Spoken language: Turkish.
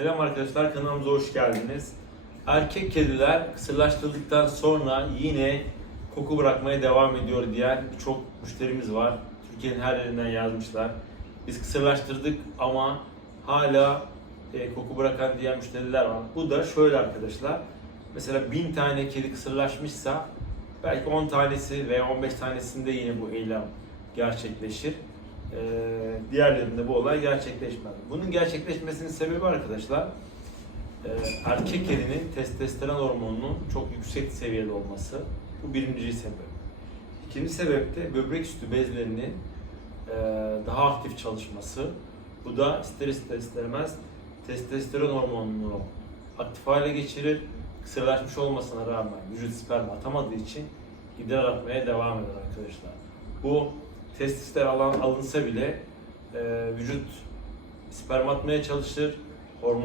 Selam arkadaşlar kanalımıza hoş geldiniz. Erkek kediler kısırlaştırıldıktan sonra yine koku bırakmaya devam ediyor diyen çok müşterimiz var. Türkiye'nin her yerinden yazmışlar. Biz kısırlaştırdık ama hala e, koku bırakan diyen müşteriler var. Bu da şöyle arkadaşlar. Mesela 1000 tane kedi kısırlaşmışsa belki 10 tanesi veya 15 tanesinde yine bu eylem gerçekleşir. Ee, diğerlerinde bu olay gerçekleşmez. Bunun gerçekleşmesinin sebebi arkadaşlar e, erkek kedinin testosteron hormonunun çok yüksek seviyede olması. Bu birinci sebep. İkinci sebep de böbrek üstü bezlerinin e, daha aktif çalışması. Bu da ister ister istemez testosteron hormonunu aktif hale geçirir. Kısırlaşmış olmasına rağmen vücut sperm atamadığı için idrar atmaya devam eder arkadaşlar. Bu testisler alan alınsa bile e, vücut sperm atmaya çalışır. Hormon